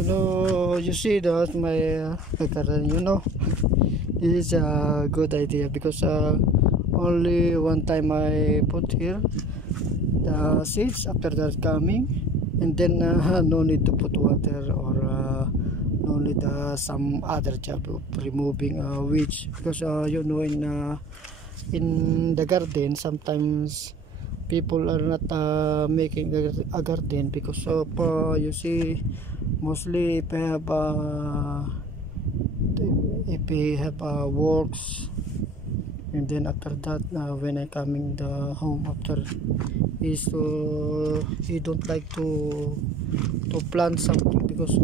You see that my garden, this is a good idea because only one time I put here the seeds, after that coming, and then no need to put water or no need some other job of removing weeds, because in the garden sometimes people are not making a garden because of you see, mostly if we have works, and then after that when I coming the home after is he don't like to plant something because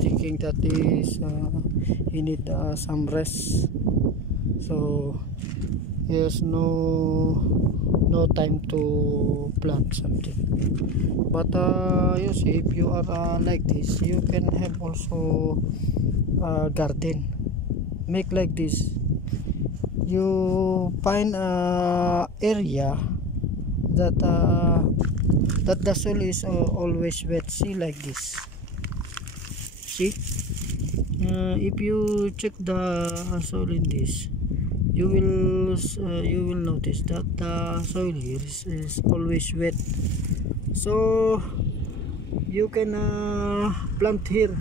thinking that is he need some rest, so he has no time to plant something. But you see, if you are like this, you can have also garden. Make like this. You find area that the soil is always wet. See, like this. See, if you check the soil in this, you will notice that the soil here is always wet. So you can plant here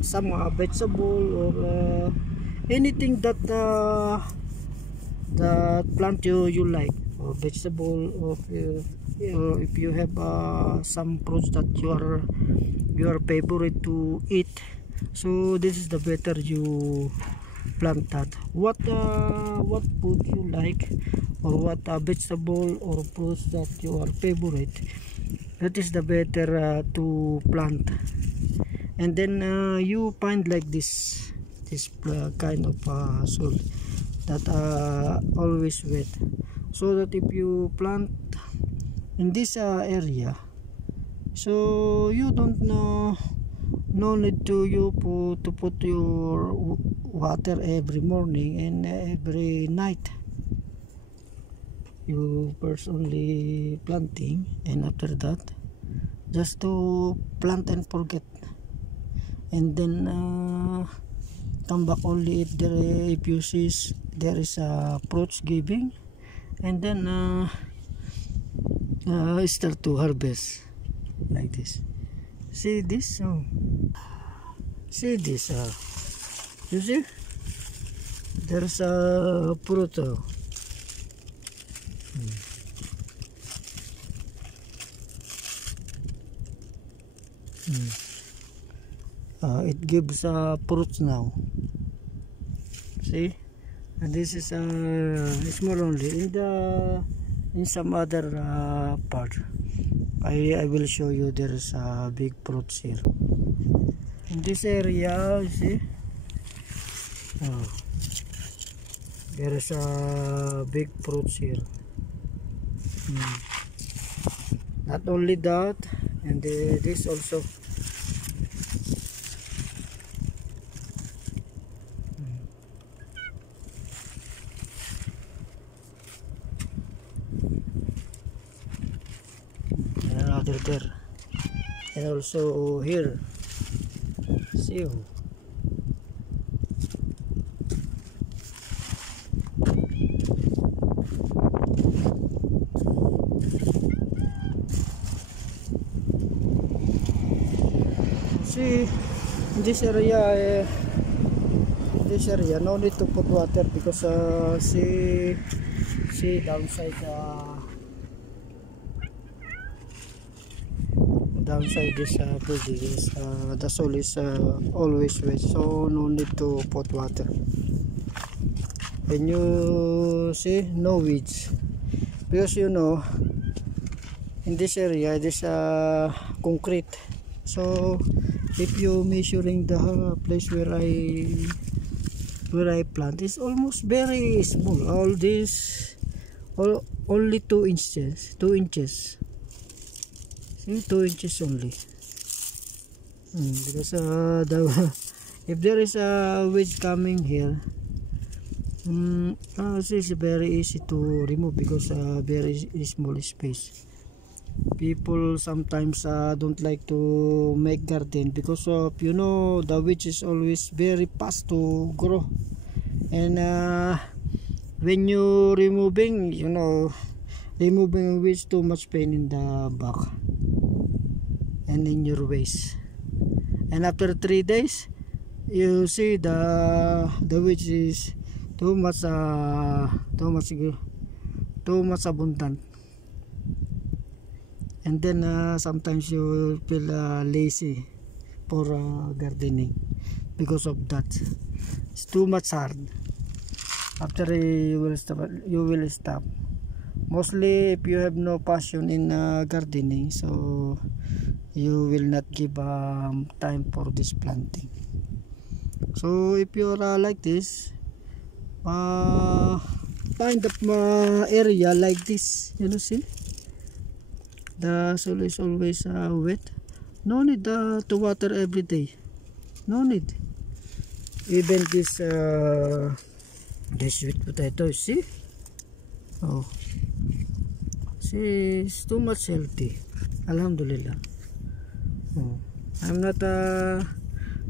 some vegetable or anything that plant you like, or vegetable, or if you have some fruits that your favorite to eat, so this is the better you plant that. What food you like, or what vegetable or fruits that your favorite, that is the better to plant. And then you find like this kind of soil that always wet, so that if you plant in this area, so you don't know, no need to put your water every morning and every night. You first only planting, and after that just to plant and forget, and then come back only if you see there is a fruits giving, and then start to harvest like this. See this? See this? You see? There's a fruit. It gives fruits now. See, and this is small only. In some other part, I will show you. There is big fruits here. In this area, you see, there is big fruits here. Not only that, and this also. Another there, and also here. See. See, in this area, no need to put water because see downside this building is the soil is always wet, so no need to put water. And you see, no weeds, because in this area it is concrete. So if you measuring the place where I plant, is almost very small. All this only 2 inches. 2 inches. See, 2 inches only. Because if there is a weeds coming here, this is very easy to remove because very small space. people sometimes don't like to make garden because of, you know, the weeds is always very fast to grow. And when you removing, you know, removing weeds too much pain in the back and in your waist. And after 3 days you see the weeds is too much abundant. And then sometimes you feel lazy for gardening because of that. It's too much hard. After you will stop. Mostly if you have no passion in gardening, so you will not give time for this planting. So if you're like this, find the area like this, you know, see the soil is always wet. No need to water every day, no need. Even this sweet potato, see, oh, see, it's too much healthy, alhamdulillah. Oh, I'm not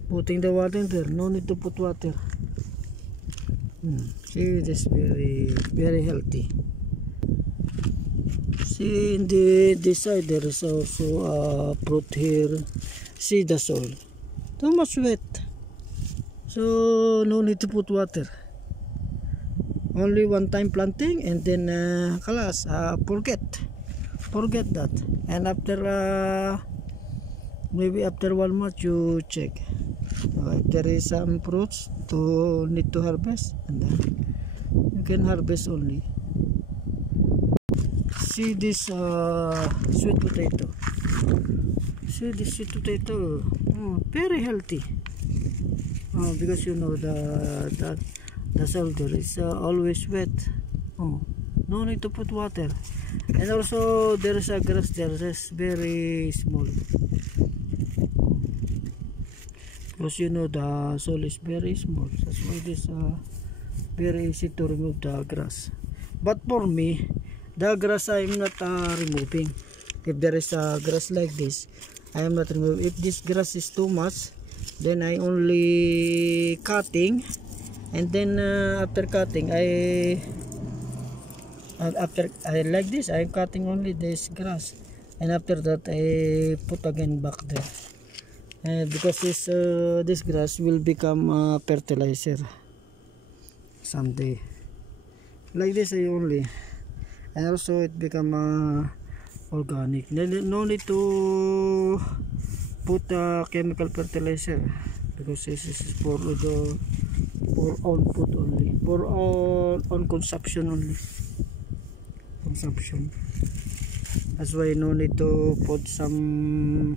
putting the water in there, no need to put water. See, this very healthy. See, in this side there is also fruit here. See the soil, too much wet, so no need to put water. Only one time planting, and then kalas, forget that. And after maybe after 1 month you check if there is some fruits to need to harvest, and then you can harvest only. See this sweet potato. See this sweet potato, very healthy. Because you know the soil there is always wet. No need to put water. And also there is a grass there that's very small, because you know the soil is very small. That's why this very easy to remove the grass. But for me, the grass I am not removing. If there is a grass like this, I am not removing. If this grass is too much, then I only cutting, and then after cutting after I like this, I am cutting only this grass, and after that I put again back there, because this grass will become fertilizer someday. Like this I only, and also it become organic. No need to put chemical fertilizer, because this is for own food only, for own consumption only. That's why no need to put some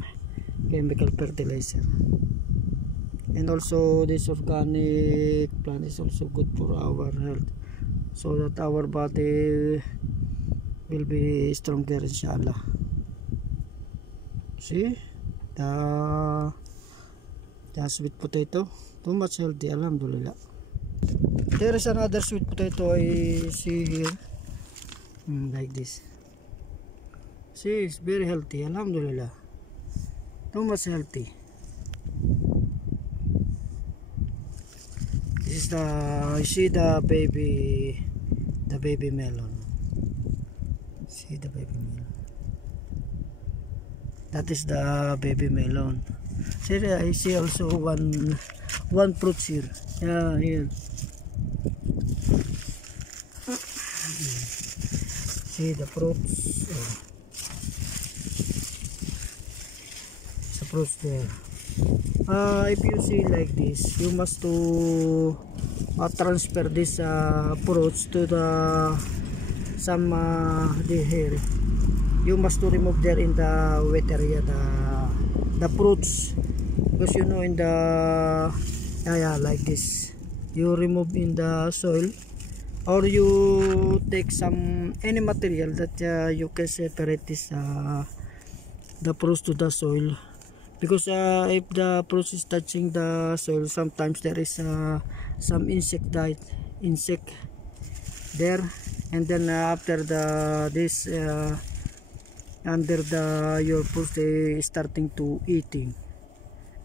chemical fertilizer. And also this organic plant is also good for our health, so that our body will be stronger, inshallah. See the sweet potato, too much healthy, alhamdulillah. There is another sweet potato I see here, like this. See, it's very healthy, alhamdulillah, too much healthy. This is you see the baby melon. See the baby melon. That is the baby melon. See, I see also one fruit here. Yeah, here. See the fruits. The fruits there. If you see like this, you must to transfer this fruits to the hair. You must to remove there in the wet area the fruits, because you know in the like this, you remove in the soil, or you take any material that you can separate this the fruits to the soil. Because if the fruits is touching the soil, sometimes there is some insect there, and then after this under the your fruits, they starting to eating,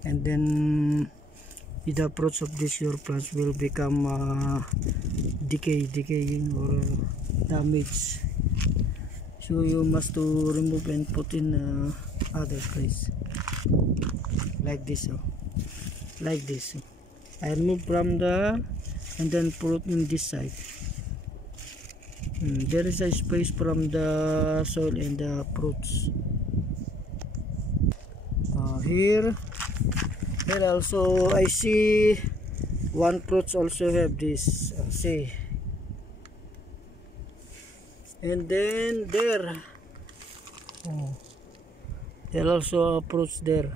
and then the fruits of this your plants will become decaying or damaged. So you must to remove and put in other place like this. Like this. I remove from the and then put in this side. There is a space from the soil and the fruits. Here also I see one fruits also have this. See, and then there also fruits there.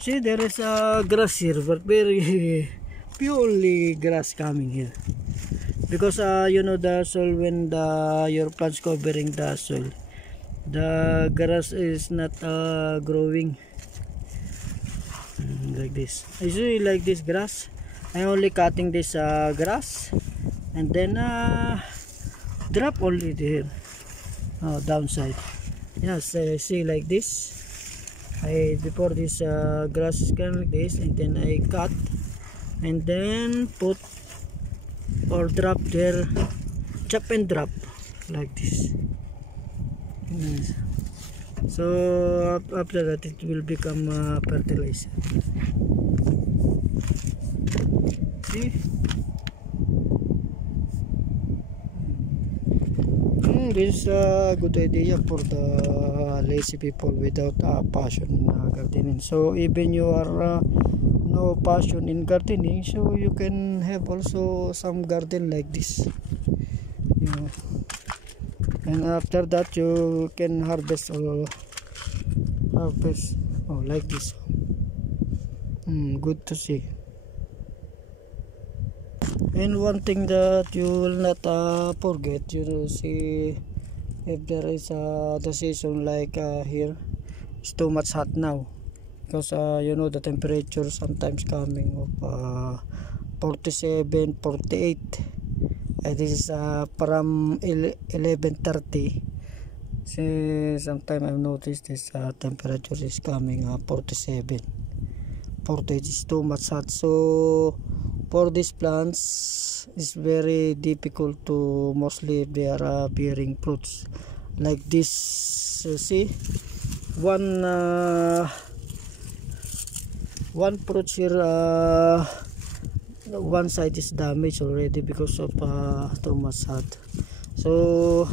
See, there is a grass here, but very purely grass coming here, because you know the soil, when your plants covering the soil, the grass is not growing like this. I usually like this grass. I only cutting this grass and then drop only there downside. Yes, see like this. Before this grass is coming like this, and then I cut and then put or drop there, chop and drop like this. Yes. So after that it will become fertilizer. See, this is a good idea for the lazy people without passion in gardening. So even you are no passion in gardening, so you can have also some garden like this, you know. And after that you can harvest like this. Good to see. And one thing that you will not forget, you see, if there is the season like here, it's too much hot now, because you know the temperature sometimes coming of 47, 48. This is from 11:30. See, sometimes I've noticed this temperature is coming 47, 48 is too much hot. So for these plants it's very difficult to, mostly if they are bearing fruits like this. See, one fruit here, one side is damaged already because of too much hot. So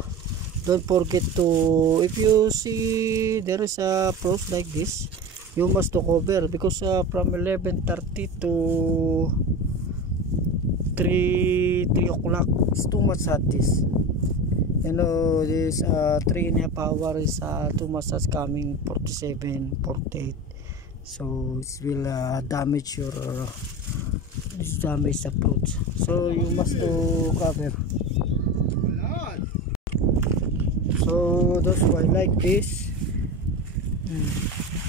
don't forget to, if you see there is a fruit like this, you must to cover, because from 11:30 to 3 o'clock it's too much hot. This, you know, this 3.5 hours is too much hot, coming 47, 48. So it will damage your damage the fruits, so you must to cover. So that's why like this.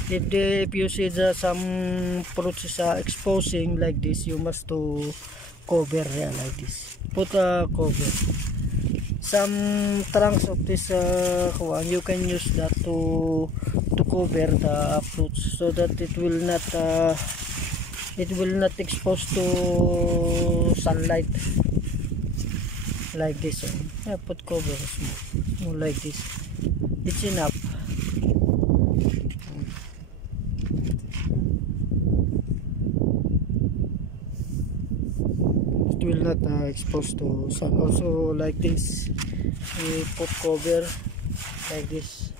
If you see some fruits is exposing like this, you must to cover like this. Put a cover. Some trunks of this one, you can use that to cover the fruits, so that it will not expose to sunlight like this one. Yeah, put cover like this. It's enough. It will not expose to sun. Also like this, we put cover like this.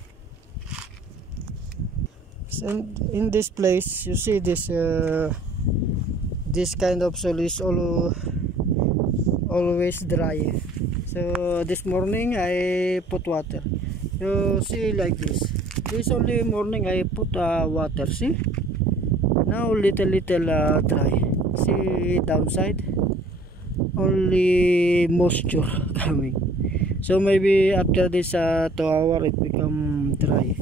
So in this place, you see this this kind of soil is always dry. So this morning I put water. You see like this. This only morning I put water. See, now little dry. See downside, only moisture coming. So maybe after this 2 hours it become dry.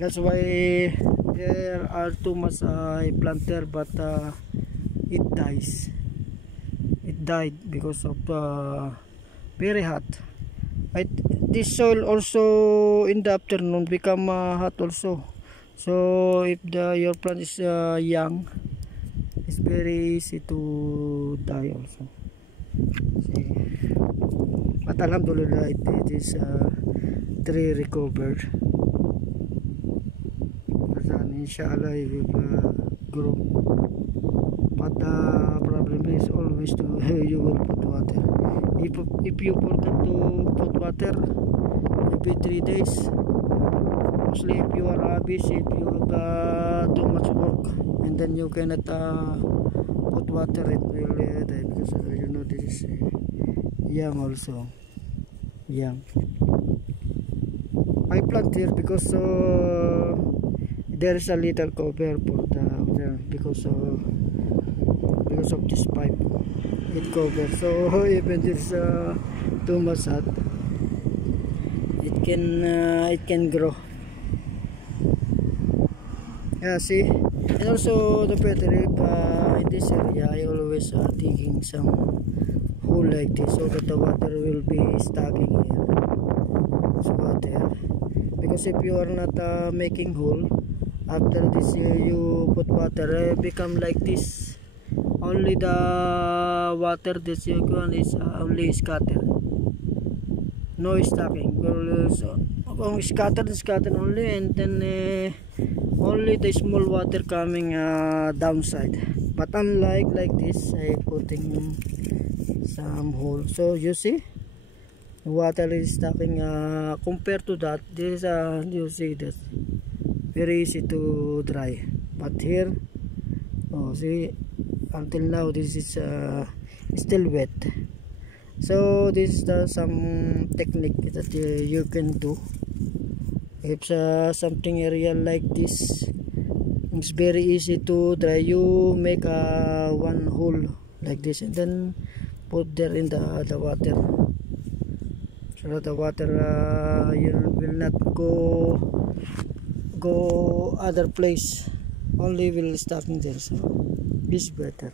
That's why there are too much I plant there, but it dies. It died because of very hot. This soil also in the afternoon become hot also. So if your plant is young, it's very easy to die also. See. But alhamdulillah, it is tree recovered. And inshallah it will grow. But the problem is always to you will put water. If you forget to put water every 3 days, mostly if you are busy, if you have too much work, and then you cannot put water, it will die, because you know this is young also. Young. I plant here because there is a little cover for the because of this pipe. It covers, so even there's too much hot, it can grow. Yeah, see. And also the better if in this area I always digging some hole like this, so that the water will be stacking here. So water, because if you are not making hole, after this you put water, become like this. Only the water that you can is only scattered, no stacking. So scatter only, and then only the small water coming downside. But unlike like this, I putting some hole, so you see water is stacking. Compared to that, this you see that very easy to dry. But here, oh, see, until now this is still wet. So this is some technique that you can do. If something area like this, it's very easy to dry. You make one hole like this, and then put there in the water, so that the water you will not go other place, only will stuck in there. So this is better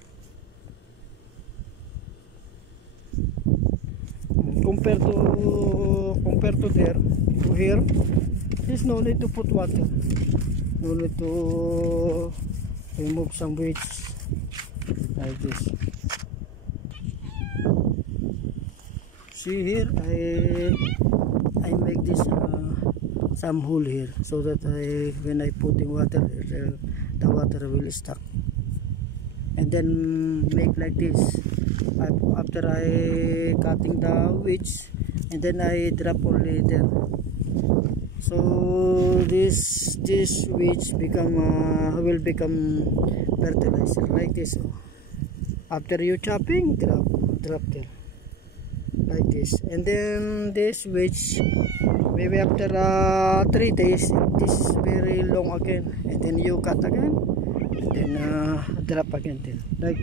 compared to there to here. There's no need to put water, no need to remove some weeds like this. See here, I make this some hole here, so that when I put in water, the water will stuck, and then make like this. After I cutting the weeds, and then I drop only there. So this weeds will become fertilizer like this. After you chopping, drop there like this, and then this weeds maybe after 3 days, this is very long again, and then you cut again, and then drop again there like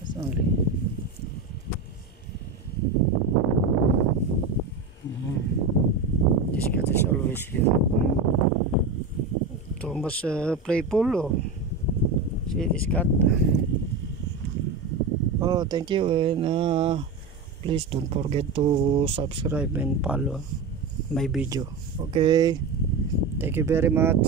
this only. This cat is always here. Thomas playful. Oh. See this cat. Oh, thank you, and please don't forget to subscribe and follow my video. Okay, thank you very much.